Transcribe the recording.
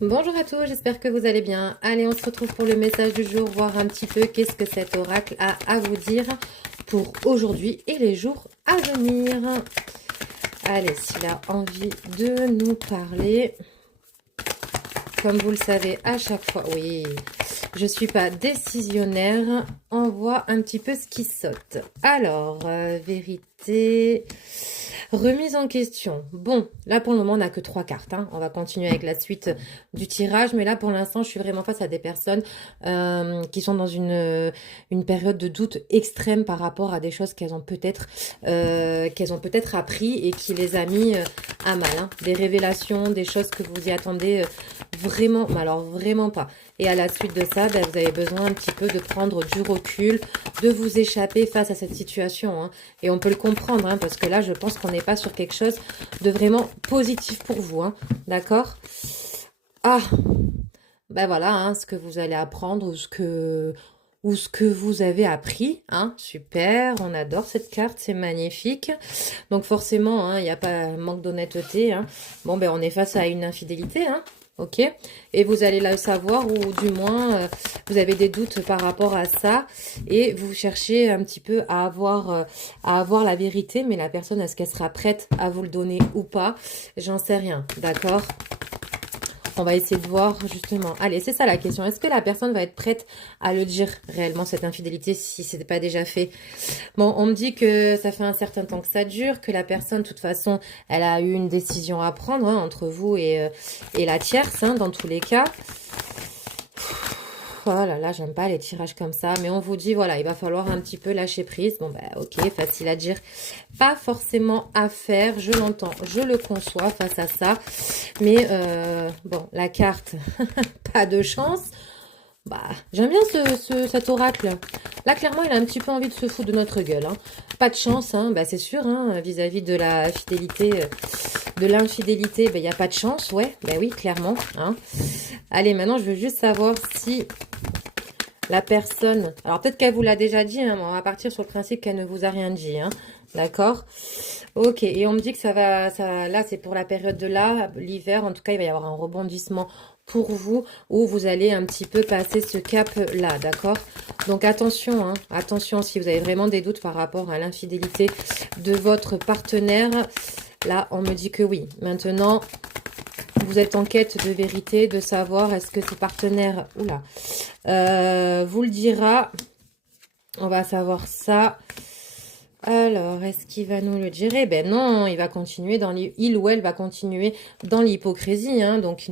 Bonjour à tous, j'espère que vous allez bien. Allez, on se retrouve pour le message du jour, voir un petit peu qu'est-ce que cet oracle a à vous dire pour aujourd'hui et les jours à venir. Allez, s'il a envie de nous parler, comme vous le savez à chaque fois, oui, je ne suis pas décisionnaire, on voit un petit peu ce qui saute. Alors, vérité... Remise en question. Bon, là pour le moment, on n'a que 3 cartes. Hein. On va continuer avec la suite du tirage. Mais là, pour l'instant, je suis vraiment face à des personnes qui sont dans une période de doute extrême par rapport à des choses qu'elles ont peut-être appris et qui les a mis à mal. Hein. Des révélations, des choses que vous y attendez vraiment, mais alors vraiment pas. Et à la suite de ça, ben, vous avez besoin un petit peu de prendre du recul, de vous échapper face à cette situation. Hein. Et on peut le comprendre, hein, parce que là, je pense qu'on n'est pas sur quelque chose de vraiment positif pour vous. Hein. D'accord? Ah, ben voilà, hein, ce que vous allez apprendre ou ce que vous avez appris. Hein. Super, on adore cette carte, c'est magnifique. Donc forcément, hein, il n'y a pas manque d'honnêteté. Hein. Bon, ben on est face à une infidélité, hein. Ok, et vous allez le savoir, ou du moins vous avez des doutes par rapport à ça, et vous cherchez un petit peu à avoir la vérité, mais la personne, est-ce qu'elle sera prête à vous le donner ou pas? J'en sais rien, d'accord? On va essayer de voir justement. Allez, c'est ça la question. Est-ce que la personne va être prête à le dire réellement, cette infidélité, si ce n'était pas déjà fait? Bon, on me dit que ça fait un certain temps que ça dure, que la personne, de toute façon, elle a eu une décision à prendre hein, entre vous et la tierce, hein, dans tous les cas. Oh là là, j'aime pas les tirages comme ça, mais on vous dit, voilà, il va falloir un petit peu lâcher prise. Bon, bah, ok, facile à dire, pas forcément à faire, je l'entends, je le conçois face à ça, mais bon, la carte, pas de chance. Bah, j'aime bien cet oracle. Là, clairement, il a un petit peu envie de se foutre de notre gueule. Hein. Pas de chance, hein, bah, c'est sûr, hein, vis-à-vis de la fidélité, de l'infidélité, il n'y a pas de chance, ouais, bah oui, clairement. Hein. Allez, maintenant, je veux juste savoir si la personne... Alors, peut-être qu'elle vous l'a déjà dit, hein, mais on va partir sur le principe qu'elle ne vous a rien dit, hein. D'accord? Ok, et on me dit que là, c'est pour la période de là, l'hiver, en tout cas, il va y avoir un rebondissement pour vous, où vous allez un petit peu passer ce cap-là, d'accord? Donc, attention, hein, attention, si vous avez vraiment des doutes par rapport à l'infidélité de votre partenaire, là, on me dit que oui. Maintenant, vous êtes en quête de vérité, de savoir est-ce que ce partenaire, oula, vous le dira. On va savoir ça. Alors, est-ce qu'il va nous le dire? Eh ben non, il va continuer il ou elle va continuer dans l'hypocrisie, hein, donc